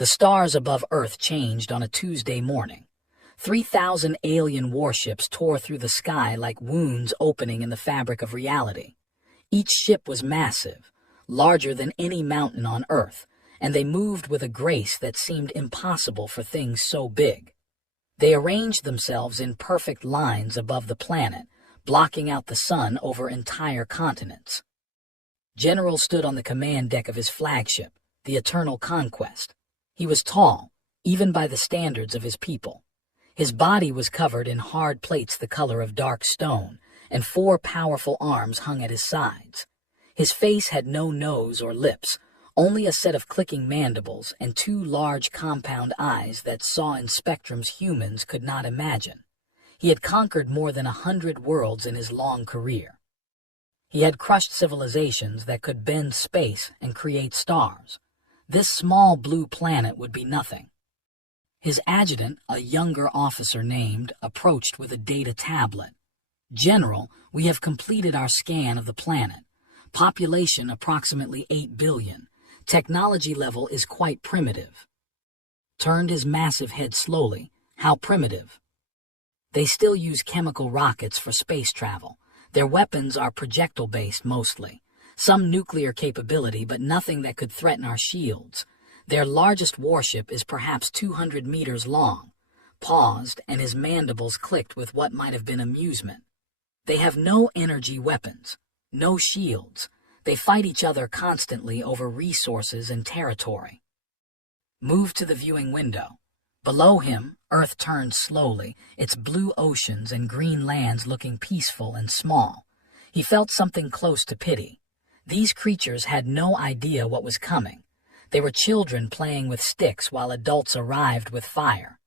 The stars above Earth changed on a Tuesday morning. 3,000 alien warships tore through the sky like wounds opening in the fabric of reality. Each ship was massive, larger than any mountain on Earth, and they moved with a grace that seemed impossible for things so big. They arranged themselves in perfect lines above the planet, blocking out the sun over entire continents. General stood on the command deck of his flagship, the Eternal Conquest. He was tall, even by the standards of his people. His body was covered in hard plates the color of dark stone, and 4 powerful arms hung at his sides. His face had no nose or lips, only a set of clicking mandibles and 2 large compound eyes that saw in spectrums humans could not imagine. He had conquered more than 100 worlds in his long career. He had crushed civilizations that could bend space and create stars. This small blue planet would be nothing. His adjutant, a younger officer named, approached with a data tablet. "General, we have completed our scan of the planet. Population approximately 8 billion. Technology level is quite primitive." Turned his massive head slowly. "How primitive?" "They still use chemical rockets for space travel. Their weapons are projectile-based mostly. Some nuclear capability, but nothing that could threaten our shields. Their largest warship is perhaps 200 meters long." Paused, and his mandibles clicked with what might have been amusement. "They have no energy weapons, no shields. They fight each other constantly over resources and territory." Moved to the viewing window. Below him, Earth turned slowly, its blue oceans and green lands looking peaceful and small. He felt something close to pity. These creatures had no idea what was coming. They were children playing with sticks while adults arrived with fire.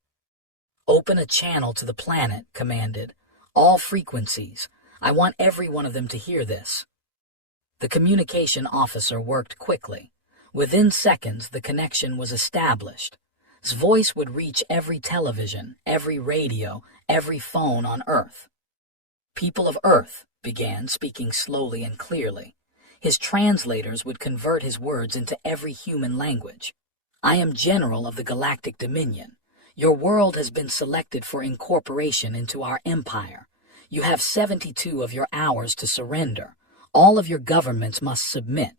"Open a channel to the planet," commanded. "All frequencies. I want every one of them to hear this." The communication officer worked quickly. Within seconds, the connection was established. His voice would reach every television, every radio, every phone on Earth. "People of Earth," began, speaking slowly and clearly. His translators would convert his words into every human language. "I am General of the Galactic Dominion. Your world has been selected for incorporation into our empire. You have 72 of your hours to surrender. All of your governments must submit.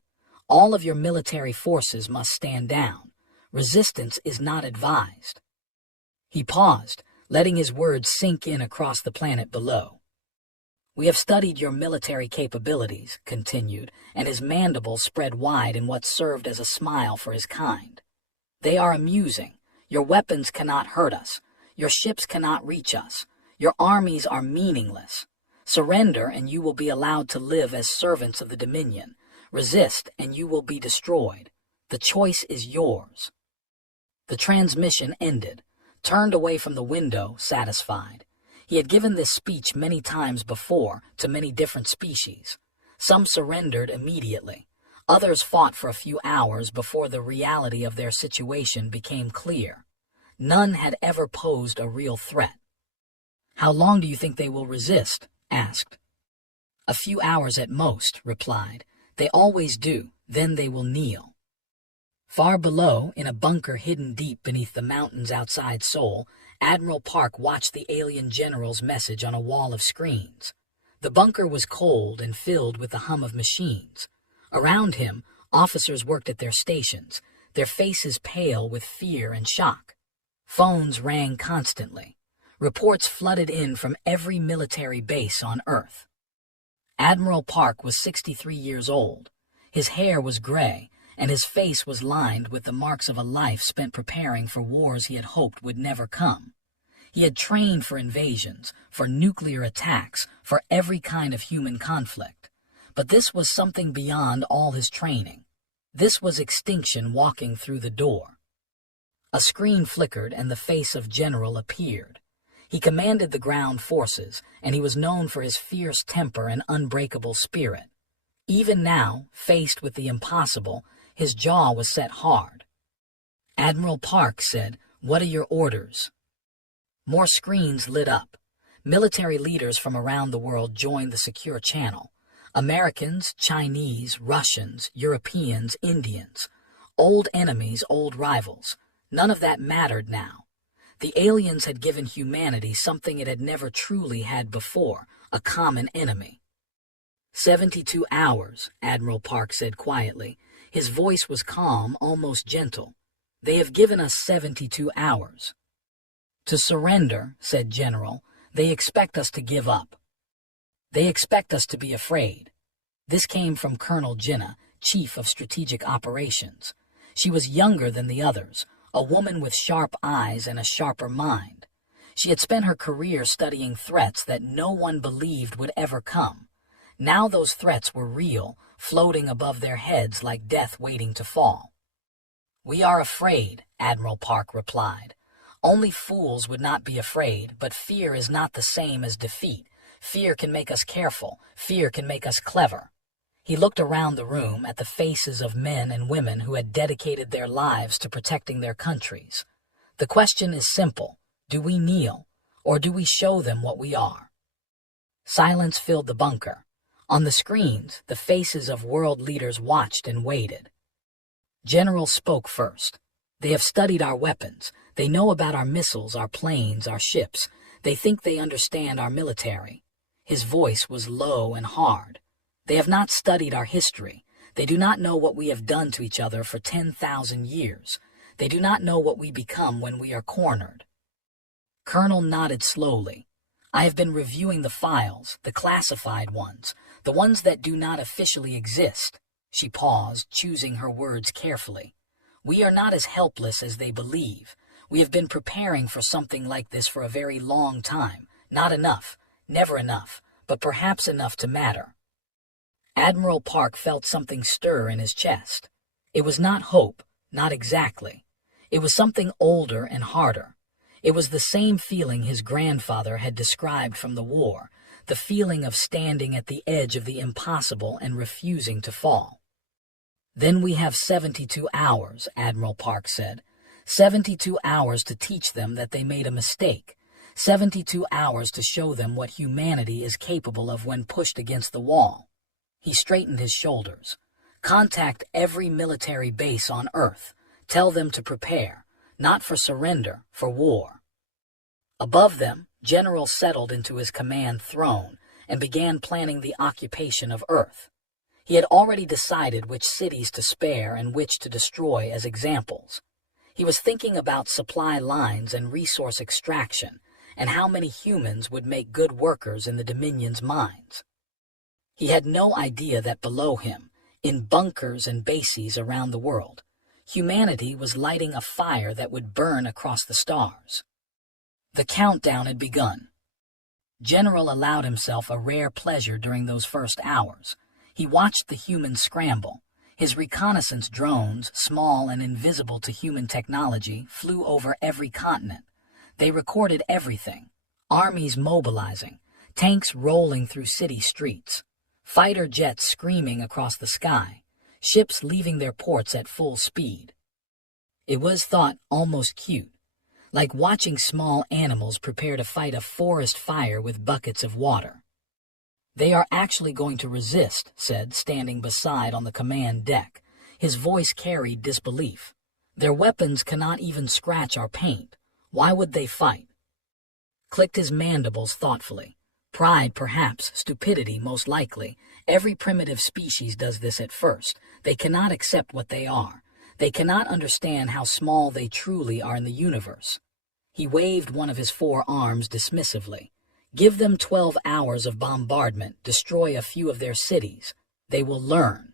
All of your military forces must stand down. Resistance is not advised." He paused, letting his words sink in across the planet below. "We have studied your military capabilities," continued, and his mandibles spread wide in what served as a smile for his kind. "They are amusing. Your weapons cannot hurt us. Your ships cannot reach us. Your armies are meaningless. Surrender and you will be allowed to live as servants of the Dominion. Resist and you will be destroyed. The choice is yours." The transmission ended, turned away from the window, satisfied. He had given this speech many times before to many different species. Some surrendered immediately. Others fought for a few hours before the reality of their situation became clear. None had ever posed a real threat. "How long do you think they will resist?" asked. "A few hours at most," replied. "They always do, then they will kneel." Far below, in a bunker hidden deep beneath the mountains outside Seoul, Admiral Park watched the alien general's message on a wall of screens. The bunker was cold and filled with the hum of machines. Around him, officers worked at their stations, their faces pale with fear and shock. Phones rang constantly. Reports flooded in from every military base on Earth. Admiral Park was 63 years old. His hair was gray, and his face was lined with the marks of a life spent preparing for wars he had hoped would never come. He had trained for invasions, for nuclear attacks, for every kind of human conflict. But this was something beyond all his training. This was extinction walking through the door. A screen flickered and the face of General appeared. He commanded the ground forces, and he was known for his fierce temper and unbreakable spirit. Even now, faced with the impossible, his jaw was set hard. Admiral Park said, "What are your orders?" More screens lit up. Military leaders from around the world joined the secure channel. Americans, Chinese, Russians, Europeans, Indians. Old enemies, old rivals. None of that mattered now. The aliens had given humanity something it had never truly had before, a common enemy. 72 hours, Admiral Park said quietly. His voice was calm, almost gentle. They have given us 72 hours. To surrender, said General, they expect us to give up. They expect us to be afraid. This came from Colonel Jinnah, Chief of Strategic Operations. She was younger than the others, a woman with sharp eyes and a sharper mind. She had spent her career studying threats that no one believed would ever come. Now those threats were real, floating above their heads like death waiting to fall. We are afraid, Admiral Park replied. Only fools would not be afraid, but fear is not the same as defeat. Fear can make us careful. Fear can make us clever. He looked around the room at the faces of men and women who had dedicated their lives to protecting their countries. The question is simple. Do we kneel, or do we show them what we are? Silence filled the bunker. On the screens, the faces of world leaders watched and waited. General spoke first. They have studied our weapons. They know about our missiles, our planes, our ships. They think they understand our military. His voice was low and hard. They have not studied our history. They do not know what we have done to each other for 10,000 years. They do not know what we become when we are cornered. Colonel nodded slowly. I have been reviewing the files, the classified ones, the ones that do not officially exist. She paused, choosing her words carefully. We are not as helpless as they believe. We have been preparing for something like this for a very long time. Not enough, never enough, but perhaps enough to matter. Admiral Park felt something stir in his chest. It was not hope, not exactly. It was something older and harder. It was the same feeling his grandfather had described from the war, the feeling of standing at the edge of the impossible and refusing to fall. Then we have 72 hours, Admiral Park said. 72 hours to teach them that they made a mistake. 72 hours to show them what humanity is capable of when pushed against the wall. He straightened his shoulders. Contact every military base on Earth. Tell them to prepare, not for surrender, for war. Above them, General settled into his command throne and began planning the occupation of Earth. He had already decided which cities to spare and which to destroy as examples. He was thinking about supply lines and resource extraction and how many humans would make good workers in the Dominion's mines. He had no idea that below him, in bunkers and bases around the world, humanity was lighting a fire that would burn across the stars. The countdown had begun. General allowed himself a rare pleasure during those first hours. He watched the humans scramble. His reconnaissance drones, small and invisible to human technology, flew over every continent. They recorded everything. Armies mobilizing, tanks rolling through city streets, fighter jets screaming across the sky, ships leaving their ports at full speed. It was thought almost cute, like watching small animals prepare to fight a forest fire with buckets of water. They are actually going to resist, said, standing beside on the command deck. His voice carried disbelief. Their weapons cannot even scratch our paint. Why would they fight? Clicked his mandibles thoughtfully. Pride, perhaps, stupidity, most likely. Every primitive species does this at first. They cannot accept what they are. They cannot understand how small they truly are in the universe. He waved one of his 4 arms dismissively. Give them 12 hours of bombardment, destroy a few of their cities. They will learn.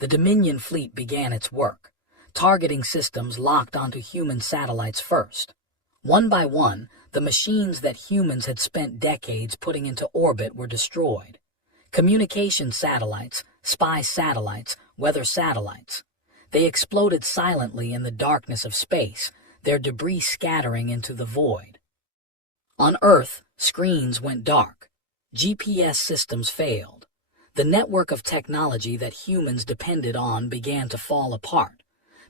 The Dominion fleet began its work. Targeting systems locked onto human satellites first. One by one, the machines that humans had spent decades putting into orbit were destroyed. Communication satellites, spy satellites, weather satellites. They exploded silently in the darkness of space, their debris scattering into the void. On Earth, screens went dark. GPS systems failed. The network of technology that humans depended on began to fall apart.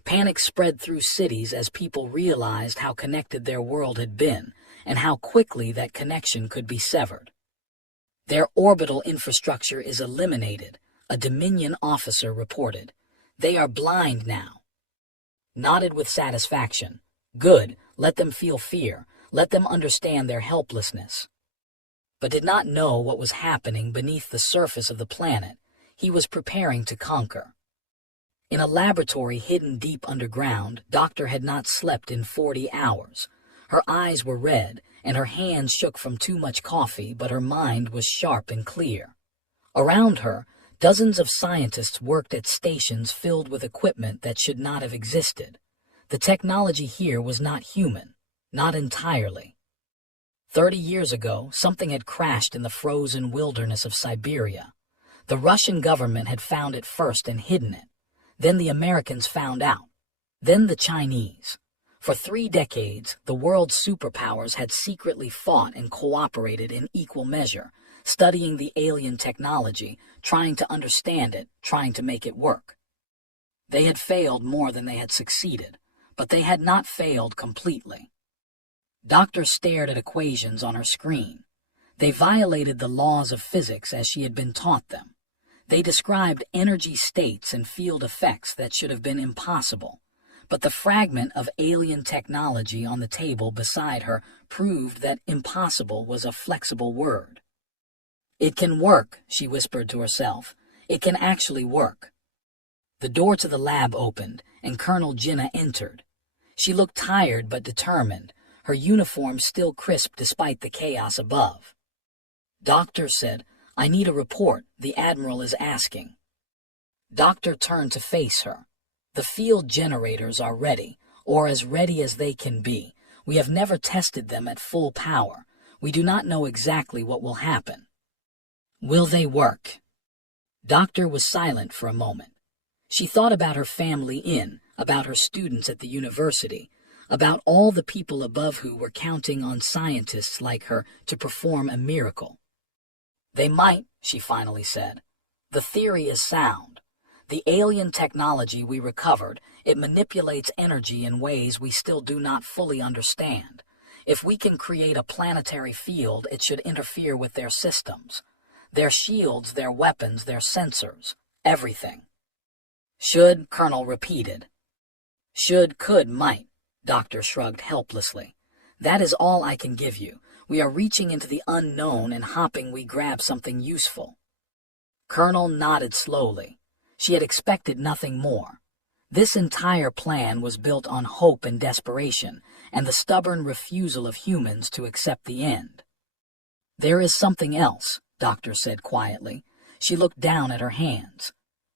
Panic spread through cities as people realized how connected their world had been and how quickly that connection could be severed. Their orbital infrastructure is eliminated, a Dominion officer reported. They are blind now. nodded with satisfaction. Good, let them feel fear, let them understand their helplessness. But did not know what was happening beneath the surface of the planet he was preparing to conquer. In a laboratory hidden deep underground, Doctor had not slept in 40 hours. Her eyes were red, and her hands shook from too much coffee, but her mind was sharp and clear. Around her, dozens of scientists worked at stations filled with equipment that should not have existed. The technology here was not human, not entirely. 30 years ago, something had crashed in the frozen wilderness of Siberia. The Russian government had found it first and hidden it. Then the Americans found out. Then the Chinese. For 3 decades, the world's superpowers had secretly fought and cooperated in equal measure, studying the alien technology, trying to understand it, trying to make it work. They had failed more than they had succeeded, but they had not failed completely. Doctor stared at equations on her screen. They violated the laws of physics as she had been taught them. They described energy states and field effects that should have been impossible, but the fragment of alien technology on the table beside her proved that impossible was a flexible word. "It can work," she whispered to herself. "It can actually work." The door to the lab opened, and Colonel Jinnah entered. She looked tired but determined, her uniform still crisp despite the chaos above. "Doctor," said, "I need a report. The Admiral is asking." Doctor turned to face her. "The field generators are ready, or as ready as they can be. We have never tested them at full power. We do not know exactly what will happen." "Will they work?" Doctor was silent for a moment. She thought about her family about her students at the university, about all the people above who were counting on scientists like her to perform a miracle. "They might," she finally said. "The theory is sound. The alien technology we recovered, it manipulates energy in ways we still do not fully understand. If we can create a planetary field, it should interfere with their systems. Their shields, their weapons, their sensors, everything." "Should," Colonel repeated. "Should, could, might," Doctor shrugged helplessly. "That is all I can give you. We are reaching into the unknown and hoping we grab something useful." Colonel nodded slowly. She had expected nothing more. This entire plan was built on hope and desperation, and the stubborn refusal of humans to accept the end. "There is something else," Doctor said quietly. She looked down at her hands.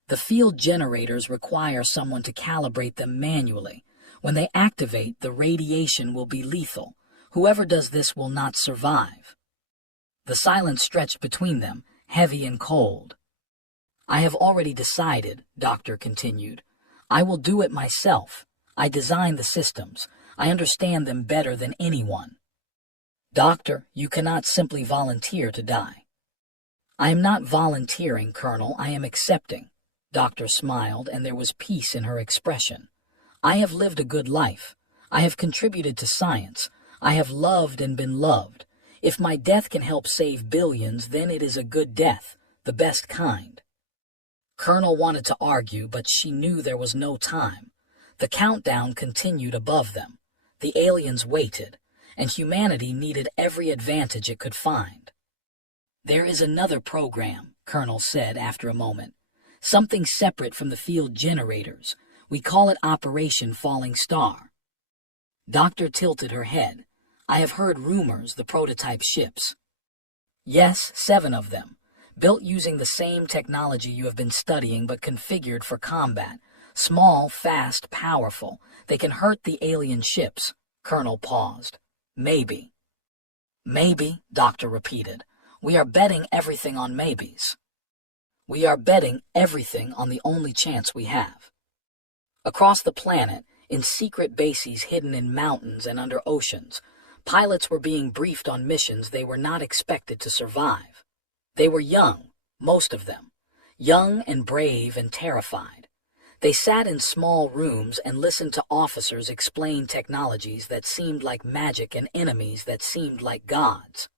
"The field generators require someone to calibrate them manually. When they activate, the radiation will be lethal. Whoever does this will not survive." The silence stretched between them, heavy and cold. "I have already decided," Doctor continued. "I will do it myself. I designed the systems. I understand them better than anyone." "Doctor, you cannot simply volunteer to die." "I am not volunteering, Colonel. I am accepting." Doctor smiled, and there was peace in her expression. "I have lived a good life. I have contributed to science. I have loved and been loved. If my death can help save billions, then it is a good death, the best kind." Colonel wanted to argue, but she knew there was no time. The countdown continued above them. The aliens waited, and humanity needed every advantage it could find. "There is another program," Colonel said after a moment. "Something separate from the field generators. We call it Operation Falling Star." Doctor tilted her head. "I have heard rumors, the prototype ships." "Yes, 7 of them. Built using the same technology you have been studying but configured for combat. Small, fast, powerful. They can hurt the alien ships." Colonel paused. "Maybe." "Maybe," Doctor repeated. "We are betting everything on maybes. We are betting everything on the only chance we have." Across the planet, in secret bases hidden in mountains and under oceans, pilots were being briefed on missions they were not expected to survive. They were young, most of them, young and brave and terrified. They sat in small rooms and listened to officers explain technologies that seemed like magic and enemies that seemed like gods.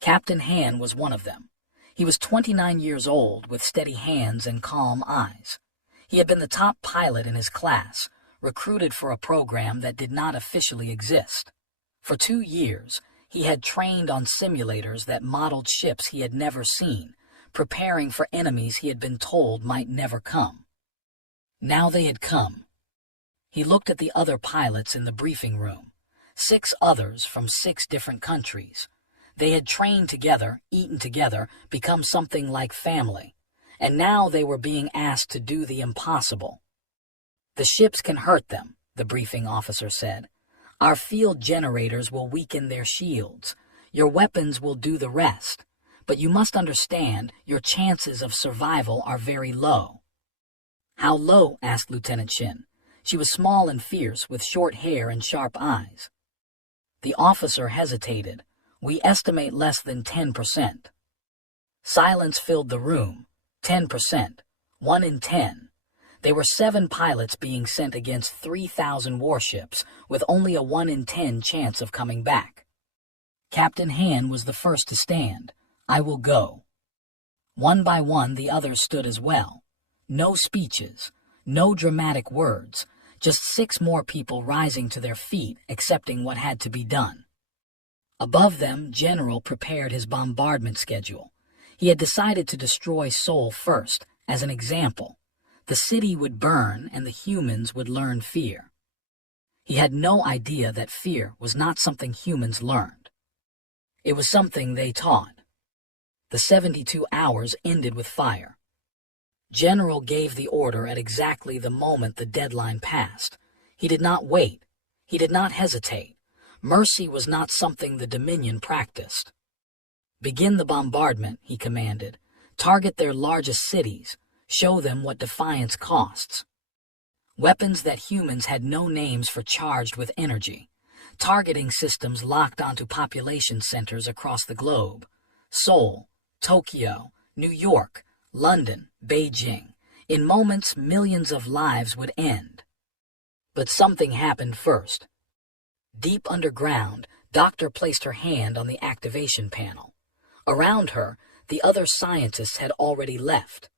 Captain Han was one of them. He was 29 years old with steady hands and calm eyes. He had been the top pilot in his class, recruited for a program that did not officially exist. For 2 years, he had trained on simulators that modeled ships he had never seen, preparing for enemies he had been told might never come. Now they had come. He looked at the other pilots in the briefing room, 6 others from 6 different countries. They had trained together, eaten together, become something like family, and now they were being asked to do the impossible. "The ships can hurt them," the briefing officer said. "Our field generators will weaken their shields. Your weapons will do the rest. But you must understand, your chances of survival are very low." "How low?" asked Lieutenant Shin. She was small and fierce, with short hair and sharp eyes. The officer hesitated. "We estimate less than 10%. Silence filled the room. 10%. 1 in 10. There were 7 pilots being sent against 3,000 warships, with only a 1 in 10 chance of coming back. Captain Han was the first to stand. "I will go." One by one, the others stood as well. No speeches, no dramatic words, just 6 more people rising to their feet, accepting what had to be done. Above them, General prepared his bombardment schedule. He had decided to destroy Seoul first, as an example. The city would burn and the humans would learn fear. He had no idea that fear was not something humans learned. It was something they taught. The 72 hours ended with fire. General gave the order at exactly the moment the deadline passed. He did not wait. He did not hesitate. Mercy was not something the Dominion practiced. "Begin the bombardment," he commanded. "Target their largest cities. Show them what defiance costs." Weapons that humans had no names for charged with energy. Targeting systems locked onto population centers across the globe. Seoul, Tokyo, New York, London, Beijing. In moments, millions of lives would end. But something happened first. Deep underground, Doctor placed her hand on the activation panel. Around her, the other scientists had already left.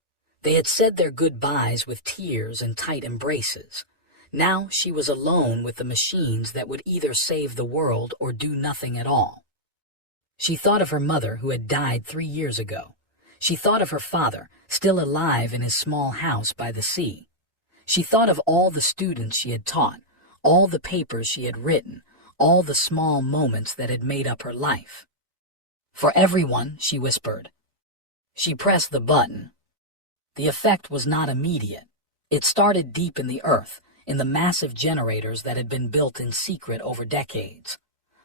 They had said their goodbyes with tears and tight embraces. Now she was alone with the machines that would either save the world or do nothing at all. She thought of her mother, who had died 3 years ago. She thought of her father, still alive in his small house by the sea. She thought of all the students she had taught, all the papers she had written, all the small moments that had made up her life. "For everyone," she whispered. She pressed the button. The effect was not immediate. It started deep in the earth, in the massive generators that had been built in secret over decades.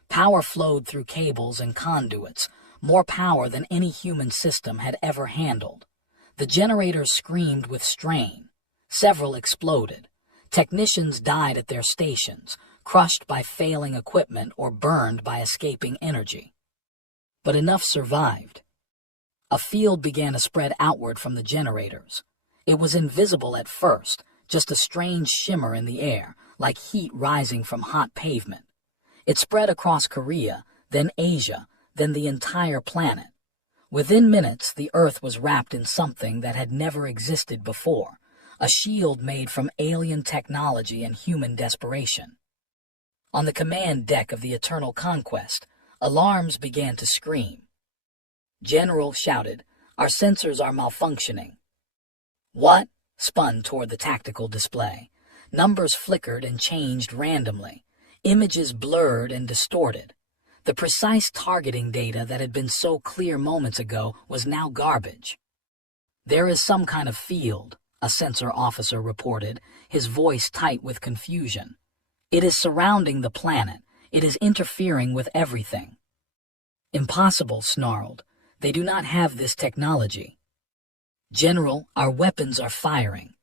Power flowed through cables and conduits, more power than any human system had ever handled. The generators screamed with strain. Several exploded. Technicians died at their stations, crushed by failing equipment or burned by escaping energy. But enough survived. A field began to spread outward from the generators. It was invisible at first, just a strange shimmer in the air, like heat rising from hot pavement. It spread across Korea, then Asia, then the entire planet. Within minutes, the Earth was wrapped in something that had never existed before, a shield made from alien technology and human desperation. On the command deck of the Eternal Conquest, alarms began to scream. General shouted, "Our sensors are malfunctioning." "What?" spun toward the tactical display. Numbers flickered and changed randomly. Images blurred and distorted. The precise targeting data that had been so clear moments ago was now garbage. "There is some kind of field," a sensor officer reported, his voice tight with confusion. "It is surrounding the planet. It is interfering with everything." "Impossible," snarled. "They do not have this technology." "General, our weapons are firing."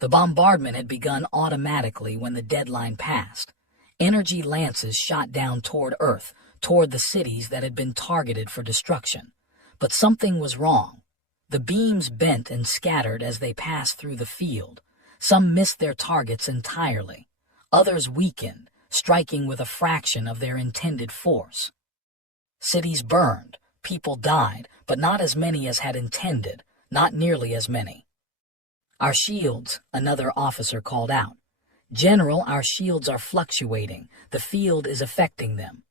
The bombardment had begun automatically when the deadline passed. Energy lances shot down toward Earth, toward the cities that had been targeted for destruction. But something was wrong. The beams bent and scattered as they passed through the field. Some missed their targets entirely. Others weakened, striking with a fraction of their intended force. Cities burned, people died, but not as many as had intended, not nearly as many. "Our shields," another officer called out. "General, our shields are fluctuating. The field is affecting them."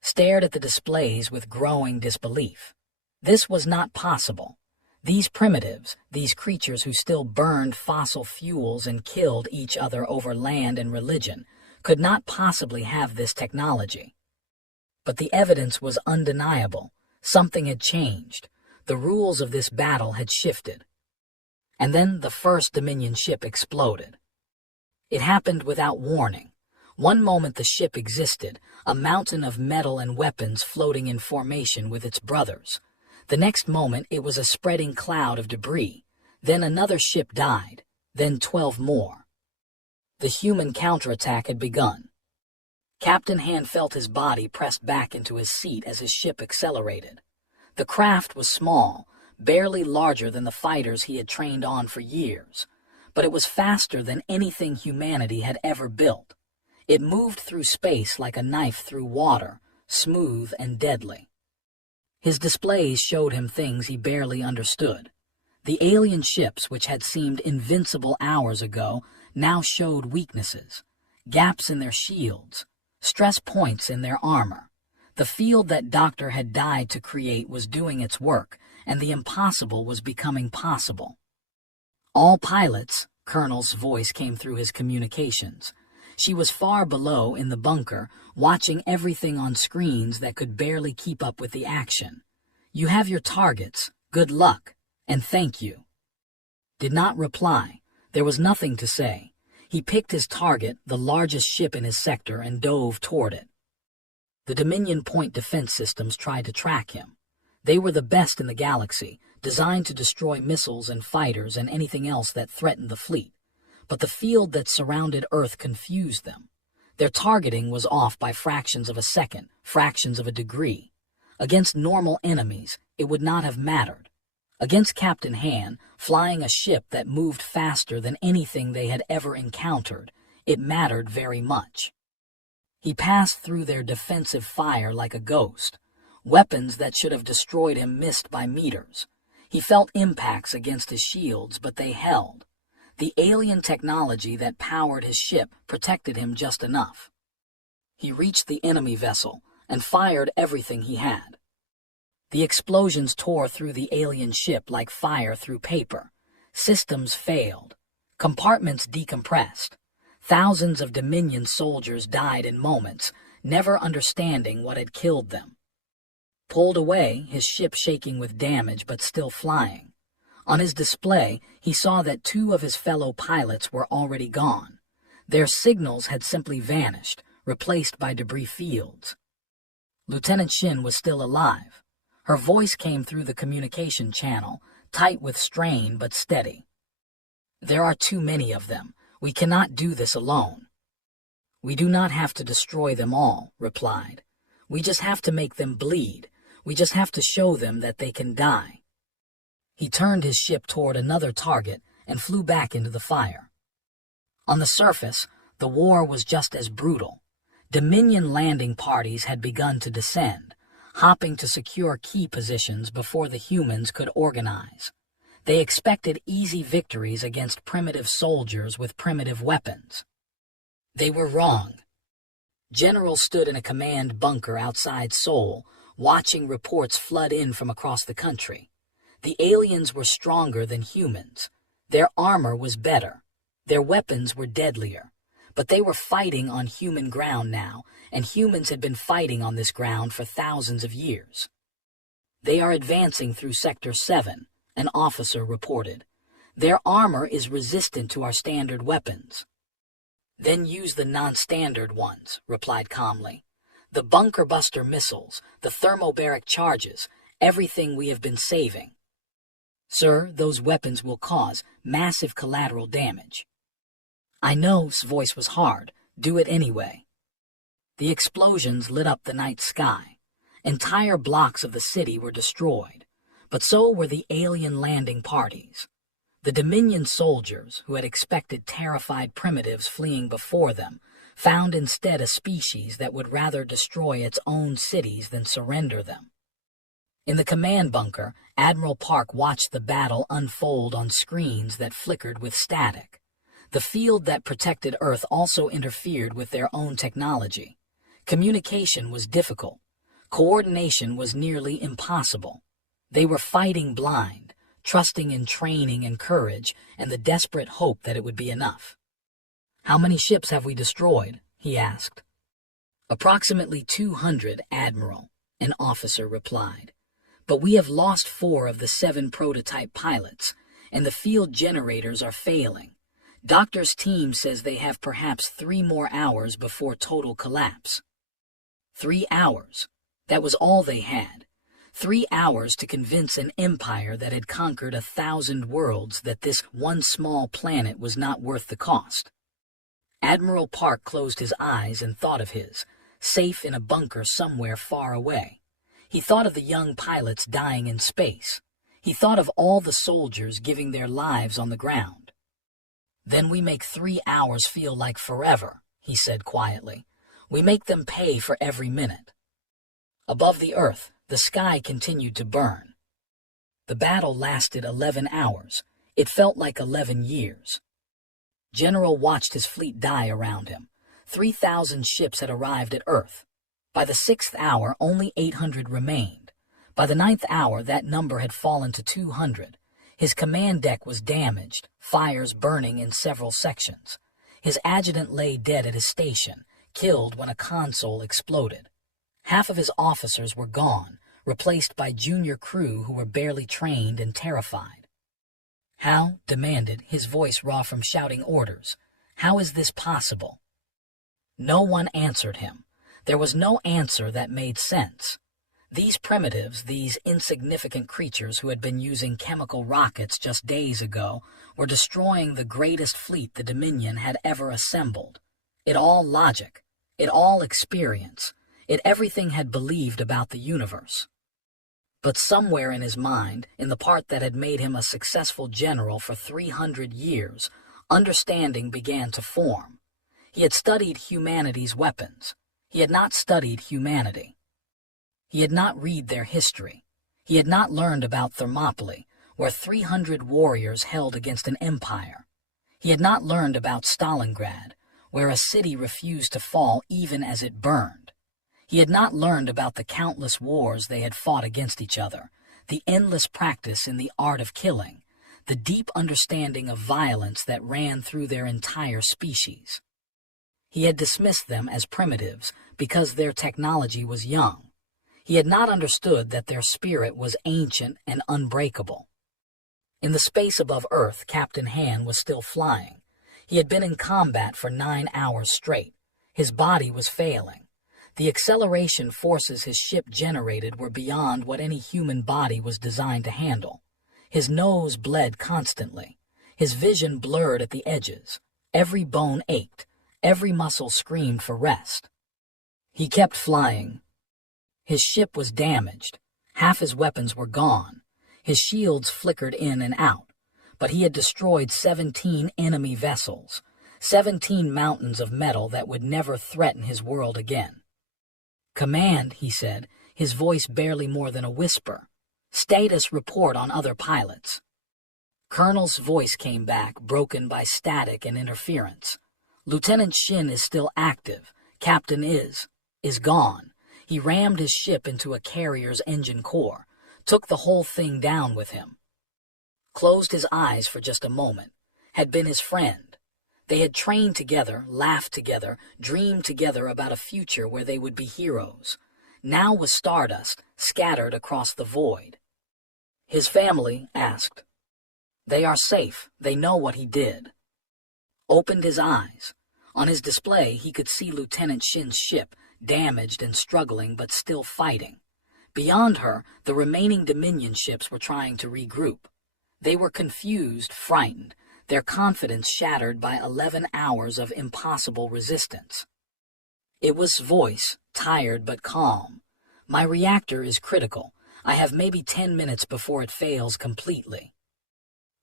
Stared at the displays with growing disbelief. This was not possible. These primitives, these creatures who still burned fossil fuels and killed each other over land and religion, could not possibly have this technology. But the evidence was undeniable. Something had changed. The rules of this battle had shifted. And then the first Dominion ship exploded. It happened without warning. One moment the ship existed, a mountain of metal and weapons floating in formation with its brothers. The next moment it was a spreading cloud of debris. Then another ship died, then 12 more. The human counterattack had begun. Captain Han felt his body pressed back into his seat as his ship accelerated. The craft was small, barely larger than the fighters he had trained on for years, but it was faster than anything humanity had ever built. It moved through space like a knife through water, smooth and deadly. His displays showed him things he barely understood. The alien ships, which had seemed invincible hours ago, now showed weaknesses, gaps in their shields, stress points in their armor. The field that Doctor had died to create was doing its work, and the impossible was becoming possible. "All pilots," Colonel's voice came through his communications. She was far below in the bunker, watching everything on screens that could barely keep up with the action. "You have your targets. Good luck, and thank you." Did not reply. There was nothing to say. He picked his target, the largest ship in his sector, and dove toward it. The Dominion point defense systems tried to track him. They were the best in the galaxy, designed to destroy missiles and fighters and anything else that threatened the fleet. But the field that surrounded Earth confused them. Their targeting was off by fractions of a second, fractions of a degree. Against normal enemies, it would not have mattered. Against Captain Han, flying a ship that moved faster than anything they had ever encountered, it mattered very much. He passed through their defensive fire like a ghost. Weapons that should have destroyed him missed by meters. He felt impacts against his shields, but they held. The alien technology that powered his ship protected him just enough. He reached the enemy vessel and fired everything he had. The explosions tore through the alien ship like fire through paper. Systems failed. Compartments decompressed. Thousands of Dominion soldiers died in moments, never understanding what had killed them. Pulled away, his ship shaking with damage but still flying. On his display, he saw that 2 of his fellow pilots were already gone. Their signals had simply vanished, replaced by debris fields. Lieutenant Shin was still alive. Her voice came through the communication channel, tight with strain but steady. "There are too many of them. We cannot do this alone." "We do not have to destroy them all," replied. "We just have to make them bleed. We just have to show them that they can die." He turned his ship toward another target and flew back into the fire. On the surface, the war was just as brutal. Dominion landing parties had begun to descend, hopping to secure key positions before the humans could organize. They expected easy victories against primitive soldiers with primitive weapons. They were wrong. Generals stood in a command bunker outside Seoul, watching reports flood in from across the country. The aliens were stronger than humans. Their armor was better. Their weapons were deadlier. But they were fighting on human ground now, and humans had been fighting on this ground for thousands of years. "They are advancing through Sector 7, an officer reported. "Their armor is resistant to our standard weapons." "Then use the non-standard ones," replied calmly. "The bunker buster missiles, the thermobaric charges, everything we have been saving." "Sir, those weapons will cause massive collateral damage." "I know," his voice was hard. "Do it anyway." The explosions lit up the night sky. Entire blocks of the city were destroyed, but so were the alien landing parties. The Dominion soldiers, who had expected terrified primitives fleeing before them, found instead a species that would rather destroy its own cities than surrender them. In the command bunker, Admiral Park watched the battle unfold on screens that flickered with static. The field that protected Earth also interfered with their own technology. Communication was difficult. Coordination was nearly impossible. They were fighting blind, trusting in training and courage and the desperate hope that it would be enough. "How many ships have we destroyed?" he asked. "Approximately 200, Admiral," an officer replied. "But we have lost 4 of the 7 prototype pilots, and the field generators are failing. Doctor's team says they have perhaps 3 more hours before total collapse." 3 hours. That was all they had. 3 hours to convince an empire that had conquered 1,000 worlds that this one small planet was not worth the cost. Admiral Park closed his eyes and thought of his, safe in a bunker somewhere far away. He thought of the young pilots dying in space. He thought of all the soldiers giving their lives on the ground. "Then we make 3 hours feel like forever," he said quietly. "We make them pay for every minute." Above the Earth, the sky continued to burn. The battle lasted 11 hours. It felt like 11 years. General watched his fleet die around him. 3,000 ships had arrived at Earth. By the 6th hour, only 800 remained. By the 9th hour, that number had fallen to 200. His command deck was damaged, fires burning in several sections. His adjutant lay dead at his station, killed when a console exploded. Half of his officers were gone, replaced by junior crew who were barely trained and terrified. "How?" demanded, his voice raw from shouting orders. "How is this possible?" No one answered him. There was no answer that made sense. These primitives, these insignificant creatures who had been using chemical rockets just days ago, were destroying the greatest fleet the Dominion had ever assembled. It all logic. It all experience. It everything had believed about the universe. But somewhere in his mind, in the part that had made him a successful general for 300 years, understanding began to form. He had studied humanity's weapons. He had not studied humanity. He had not read their history. He had not learned about Thermopylae, where 300 warriors held against an empire. He had not learned about Stalingrad, where a city refused to fall even as it burned. He had not learned about the countless wars they had fought against each other, the endless practice in the art of killing, the deep understanding of violence that ran through their entire species. He had dismissed them as primitives because their technology was young. He had not understood that their spirit was ancient and unbreakable. In the space above Earth, Captain Han was still flying. He had been in combat for 9 hours straight. His body was failing. The acceleration forces his ship generated were beyond what any human body was designed to handle. His nose bled constantly. His vision blurred at the edges. Every bone ached. Every muscle screamed for rest. He kept flying. His ship was damaged. Half his weapons were gone. His shields flickered in and out. But he had destroyed 17 enemy vessels, 17 mountains of metal that would never threaten his world again. "Command," he said, his voice barely more than a whisper. "Status report on other pilots." Colonel's voice came back, broken by static and interference. "Lieutenant Shin is still active. Captain is gone. He rammed his ship into a carrier's engine core, took the whole thing down with him." Closed his eyes for just a moment. Had been his friend. They had trained together, laughed together, dreamed together about a future where they would be heroes. Now was stardust, scattered across the void. His family asked. "They are safe. They know what he did." Opened his eyes. On his display, he could see Lieutenant Shin's ship, damaged and struggling but still fighting. Beyond her, the remaining Dominion ships were trying to regroup. They were confused, frightened, their confidence shattered by 11 hours of impossible resistance. It was voice, tired but calm. "My reactor is critical. I have maybe 10 minutes before it fails completely."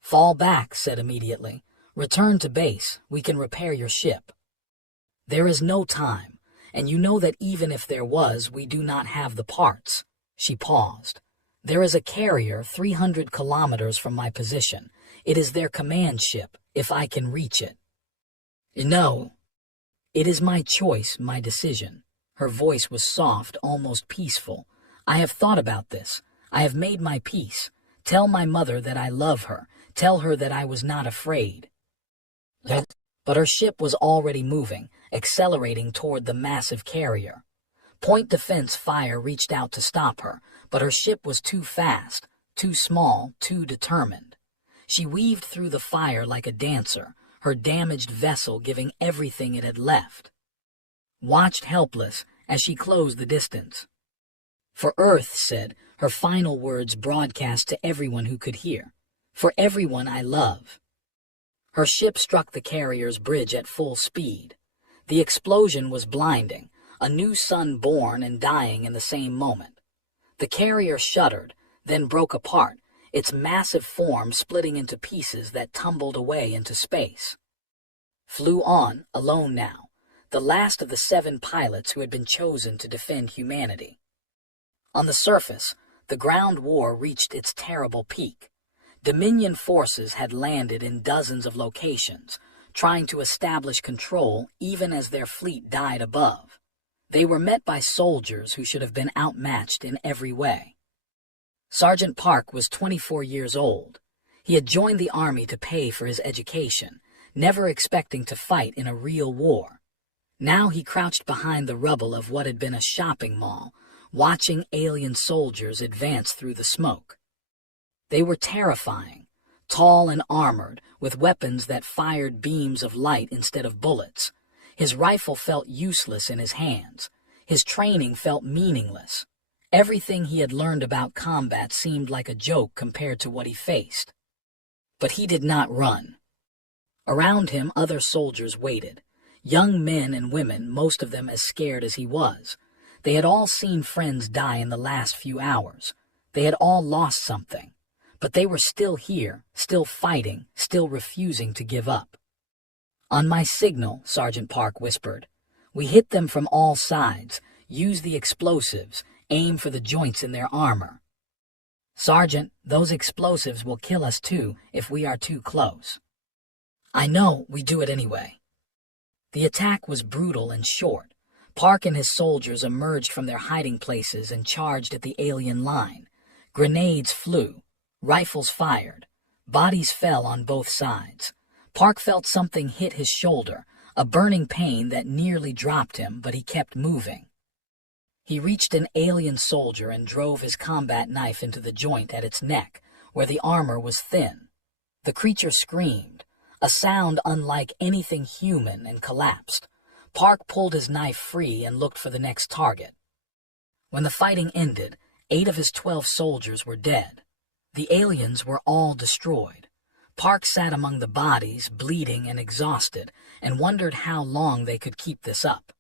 "Fall back," said immediately. "Return to base. We can repair your ship." "There is no time, and you know that even if there was, we do not have the parts." She paused. "There is a carrier 300 kilometers from my position. It is their command ship, if I can reach it." No, it is my choice, my decision. Her voice was soft, almost peaceful. I have thought about this. I have made my peace. Tell my mother that I love her. Tell her that I was not afraid. But her ship was already moving, accelerating toward the massive carrier. Point defense fire reached out to stop her, but her ship was too fast, too small, too determined. She weaved through the fire like a dancer, her damaged vessel giving everything it had left. Watched helpless as she closed the distance. For Earth, said, her final words broadcast to everyone who could hear. For everyone I love. Her ship struck the carrier's bridge at full speed. The explosion was blinding, a new sun born and dying in the same moment. The carrier shuddered, then broke apart, its massive form splitting into pieces that tumbled away into space. Flew on, alone now, the last of the 7 pilots who had been chosen to defend humanity. On the surface, the ground war reached its terrible peak. Dominion forces had landed in dozens of locations, trying to establish control even as their fleet died above. They were met by soldiers who should have been outmatched in every way. Sergeant Park was 24 years old. He had joined the army to pay for his education, never expecting to fight in a real war. Now he crouched behind the rubble of what had been a shopping mall, watching alien soldiers advance through the smoke. They were terrifying, tall and armored, with weapons that fired beams of light instead of bullets. His rifle felt useless in his hands. His training felt meaningless. Everything he had learned about combat seemed like a joke compared to what he faced. But he did not run. Around him, other soldiers waited. Young men and women, most of them as scared as he was. They had all seen friends die in the last few hours. They had all lost something. But they were still here, still fighting, still refusing to give up. On my signal, Sergeant Park whispered. We hit them from all sides, use the explosives, aim for the joints in their armor. Sergeant, those explosives will kill us too if we are too close. I know, we do it anyway. The attack was brutal and short. Park and his soldiers emerged from their hiding places and charged at the alien line. Grenades flew. Rifles fired. Bodies fell on both sides. Park felt something hit his shoulder, a burning pain that nearly dropped him, but he kept moving. He reached an alien soldier and drove his combat knife into the joint at its neck, where the armor was thin. The creature screamed, a sound unlike anything human, and collapsed. Park pulled his knife free and looked for the next target. When the fighting ended, 8 of his 12 soldiers were dead. The aliens were all destroyed. Park sat among the bodies, bleeding and exhausted, and wondered how long they could keep this up.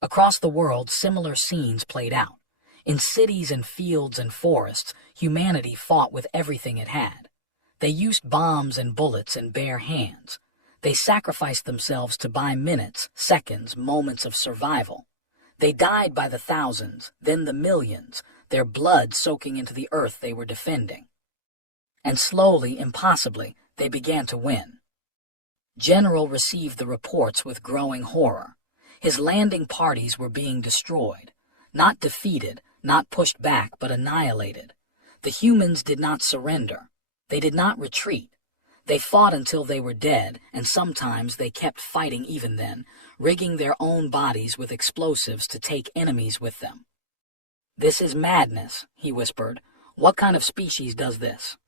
Across the world, similar scenes played out. In cities and fields and forests, humanity fought with everything it had. They used bombs and bullets in bare hands. They sacrificed themselves to buy minutes, seconds, moments of survival. They died by the thousands, then the millions, their blood soaking into the earth they were defending. And slowly, impossibly, they began to win. General received the reports with growing horror. His landing parties were being destroyed, not defeated, not pushed back, but annihilated. The humans did not surrender. They did not retreat. They fought until they were dead, and sometimes they kept fighting even then, rigging their own bodies with explosives to take enemies with them. This is madness, he whispered. What kind of species does this?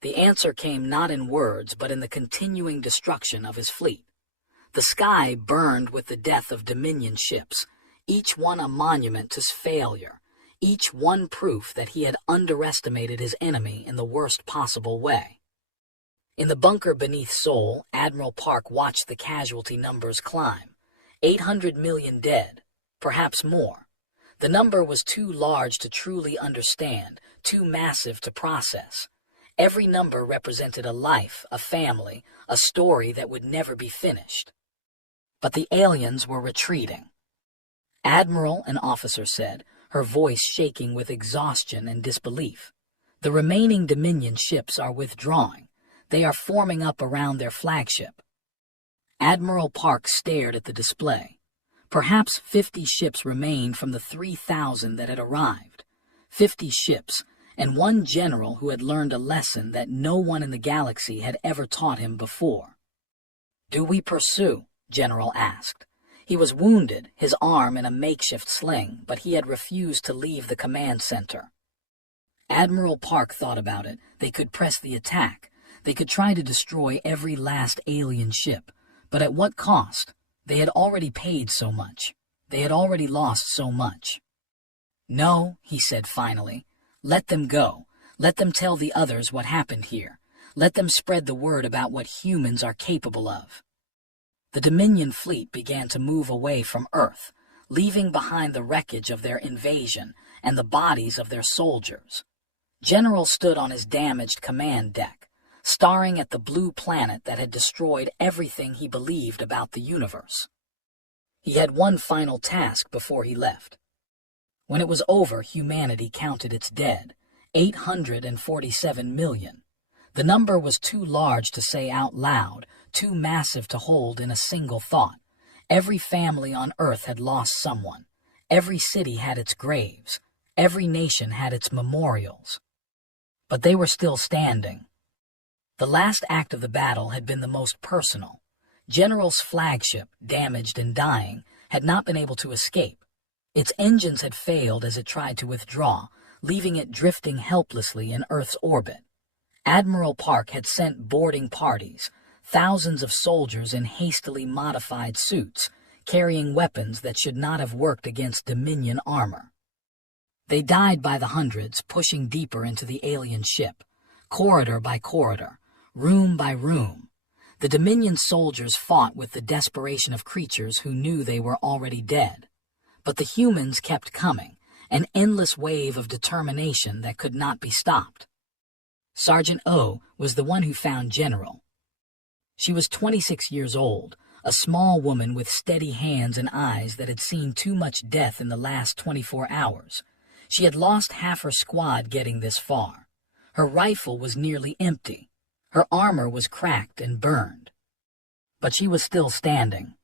The answer came not in words, but in the continuing destruction of his fleet. The sky burned with the death of Dominion ships, each one a monument to his failure, each one proof that he had underestimated his enemy in the worst possible way. In the bunker beneath Seoul, Admiral Park watched the casualty numbers climb. 800 million dead, perhaps more. The number was too large to truly understand, too massive to process. Every number represented a life, a family, a story that would never be finished. But the aliens were retreating. Admiral, an officer said, her voice shaking with exhaustion and disbelief. The remaining Dominion ships are withdrawing. They are forming up around their flagship. Admiral Park stared at the display. Perhaps 50 ships remained from the 3,000 that had arrived. 50 ships, and one general who had learned a lesson that no one in the galaxy had ever taught him before. "Do we pursue?" General asked. He was wounded, his arm in a makeshift sling, but he had refused to leave the command center. Admiral Park thought about it. They could press the attack. They could try to destroy every last alien ship. But at what cost? They had already paid so much. They had already lost so much. "No," he said finally. "Let them go. Let them tell the others what happened here. Let them spread the word about what humans are capable of." The Dominion fleet began to move away from Earth, leaving behind the wreckage of their invasion and the bodies of their soldiers. General stood on his damaged command deck, staring at the blue planet that had destroyed everything he believed about the universe. He had one final task before he left. When it was over, humanity counted its dead, 847 million. The number was too large to say out loud, too massive to hold in a single thought. Every family on Earth had lost someone. Every city had its graves. Every nation had its memorials. But they were still standing. The last act of the battle had been the most personal. General's flagship, damaged and dying, had not been able to escape. Its engines had failed as it tried to withdraw, leaving it drifting helplessly in Earth's orbit. Admiral Park had sent boarding parties, thousands of soldiers in hastily modified suits, carrying weapons that should not have worked against Dominion armor. They died by the hundreds, pushing deeper into the alien ship, corridor by corridor, room by room. The Dominion soldiers fought with the desperation of creatures who knew they were already dead. But the humans kept coming, an endless wave of determination that could not be stopped. Sergeant O was the one who found General. She was 26 years old, a small woman with steady hands and eyes that had seen too much death in the last 24 hours. She had lost half her squad getting this far. Her rifle was nearly empty. Her armor was cracked and burned. But she was still standing.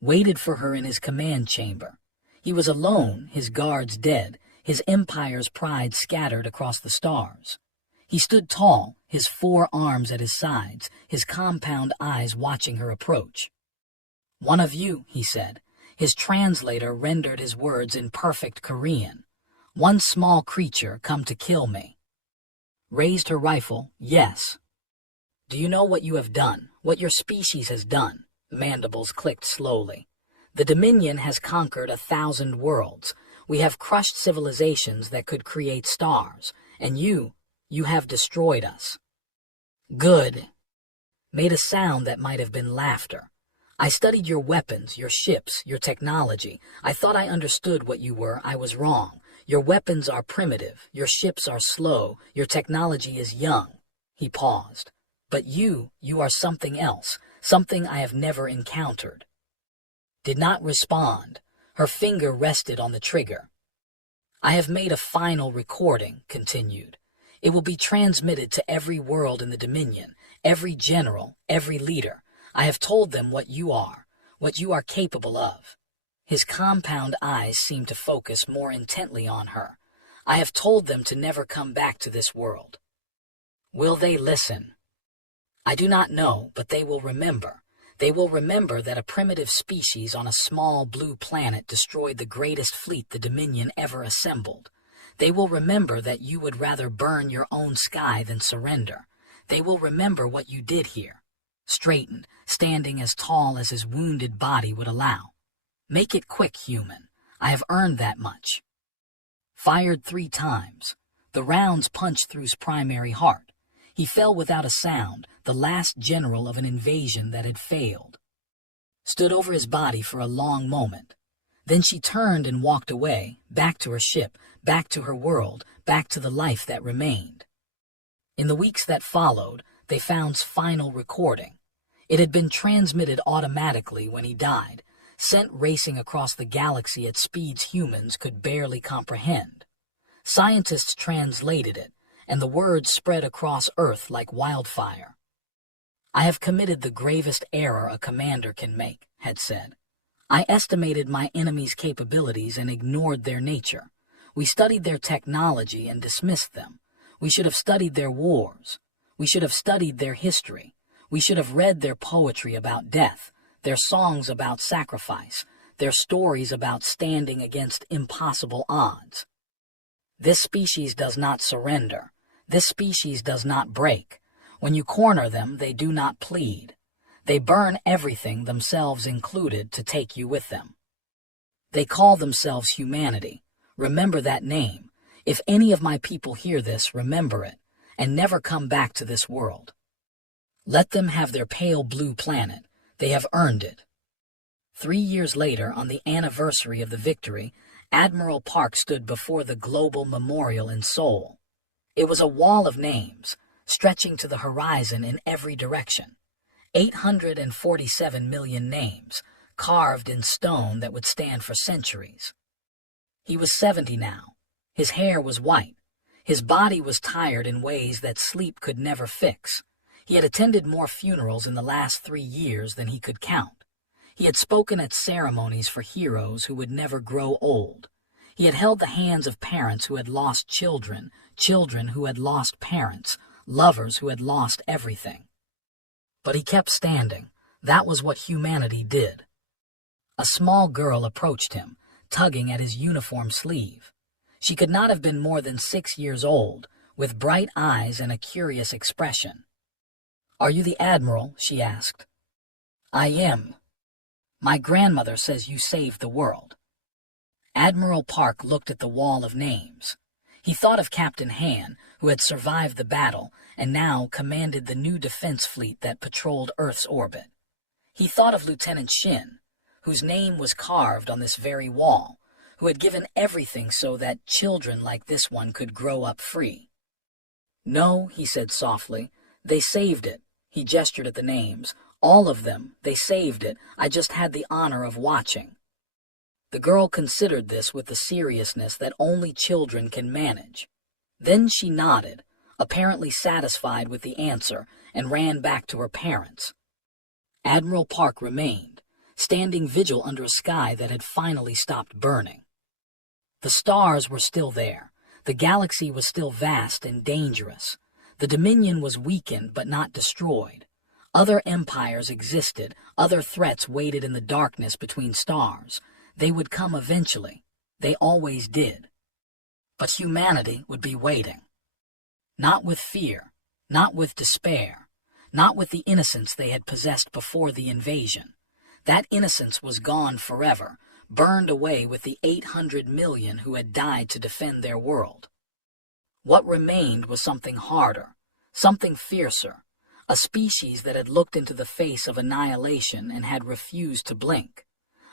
Waited for her in his command chamber. He was alone, his guards dead, his empire's pride scattered across the stars. He stood tall, his 4 arms at his sides, his compound eyes watching her approach. "One of you," he said. His translator rendered his words in perfect Korean. "One small creature come to kill me." Raised her rifle, "Yes." "Do you know what you have done, what your species has done?" The mandibles clicked slowly. "The Dominion has conquered 1,000 worlds. We have crushed civilizations that could create stars, and you have destroyed us." "Good." Made a sound that might have been laughter. "I studied your weapons, your ships, your technology. I thought I understood what you were. I was wrong. Your weapons are primitive, your ships are slow, your technology is young." He paused. "But you are something else, something I have never encountered." Did not respond. Her finger rested on the trigger. "I have made a final recording," continued. "It will be transmitted to every world in the Dominion, every general, every leader. I have told them what you are capable of." His compound eyes seemed to focus more intently on her. "I have told them to never come back to this world." "Will they listen?" "I do not know, but they will remember. They will remember that a primitive species on a small blue planet destroyed the greatest fleet the Dominion ever assembled. They will remember that you would rather burn your own sky than surrender. They will remember what you did here." Straightened, standing as tall as his wounded body would allow. "Make it quick, human. I have earned that much." Fired 3 times. The rounds punched through his primary heart. He fell without a sound, the last general of an invasion that had failed. Stood over his body for a long moment. Then she turned and walked away, back to her ship, back to her world, back to the life that remained. In the weeks that followed, they found his final recording. It had been transmitted automatically when he died, sent racing across the galaxy at speeds humans could barely comprehend. Scientists translated it, and the words spread across Earth like wildfire. I have committed the gravest error a commander can make, had said. I estimated my enemy's capabilities and ignored their nature. We studied their technology and dismissed them. We should have studied their wars. We should have studied their history. We should have read their poetry about death, their songs about sacrifice, their stories about standing against impossible odds. This species does not surrender. This species does not break. When you corner them, they do not plead. They burn everything, themselves included, to take you with them. They call themselves humanity. Remember that name. If any of my people hear this, remember it, and never come back to this world. Let them have their pale blue planet. They have earned it. 3 years later, on the anniversary of the victory, Admiral Park stood before the Global Memorial in Seoul. It was a wall of names, stretching to the horizon in every direction. 847 million names, carved in stone that would stand for centuries. He was 70 now. His hair was white. His body was tired in ways that sleep could never fix. He had attended more funerals in the last 3 years than he could count. He had spoken at ceremonies for heroes who would never grow old. He had held the hands of parents who had lost children, children who had lost parents, lovers who had lost everything. But he kept standing. That was what humanity did. A small girl approached him, tugging at his uniform sleeve. She could not have been more than 6 years old, with bright eyes and a curious expression. "Are you the Admiral?" she asked. "I am. My grandmother says you saved the world." Admiral Park looked at the wall of names. He thought of Captain Han, who had survived the battle and now commanded the new defense fleet that patrolled Earth's orbit. He thought of Lieutenant Shin, whose name was carved on this very wall, who had given everything so that children like this one could grow up free. "No," he said softly, "they saved it." He gestured at the names. "All of them, they saved it. I just had the honor of watching." The girl considered this with the seriousness that only children can manage. Then she nodded, apparently satisfied with the answer, and ran back to her parents. Admiral Park remained, standing vigil under a sky that had finally stopped burning. The stars were still there. The galaxy was still vast and dangerous. The Dominion was weakened but not destroyed. Other empires existed, other threats waited in the darkness between stars. They would come eventually. They always did. But humanity would be waiting. Not with fear, not with despair, not with the innocence they had possessed before the invasion. That innocence was gone forever, burned away with the 800 million who had died to defend their world. What remained was something harder, something fiercer, a species that had looked into the face of annihilation and had refused to blink.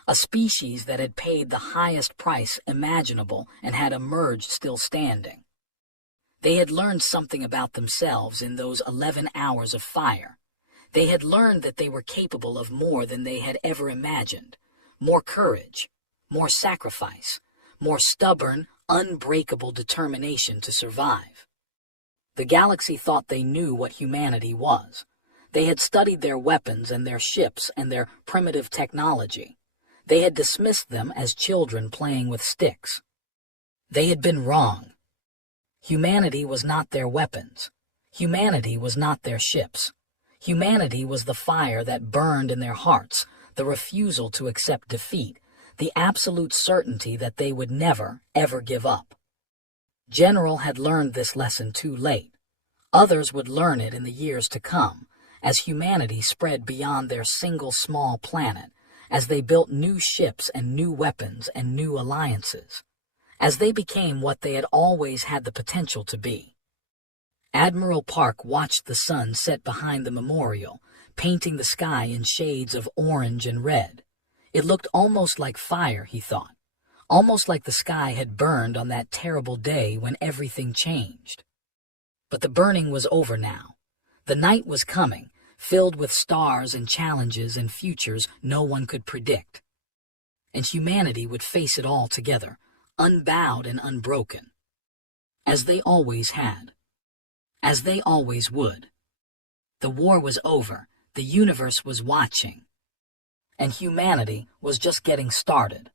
A species that had paid the highest price imaginable and had emerged still standing. They had learned something about themselves in those 11 hours of fire. They had learned that they were capable of more than they had ever imagined. More courage, more sacrifice, more stubborn, unbreakable determination to survive. The galaxy thought they knew what humanity was. They had studied their weapons and their ships and their primitive technology. They had dismissed them as children playing with sticks. They had been wrong. Humanity was not their weapons. Humanity was not their ships. Humanity was the fire that burned in their hearts, the refusal to accept defeat, the absolute certainty that they would never, ever give up. General had learned this lesson too late. Others would learn it in the years to come, as humanity spread beyond their single small planet, as they built new ships and new weapons and new alliances, as they became what they had always had the potential to be. Admiral Park watched the sun set behind the memorial, painting the sky in shades of orange and red. It looked almost like fire, he thought, almost like the sky had burned on that terrible day when everything changed. But the burning was over now. The night was coming, filled with stars and challenges and futures no one could predict. And humanity would face it all together, unbowed and unbroken, as they always had, as they always would. The war was over, the universe was watching, and humanity was just getting started.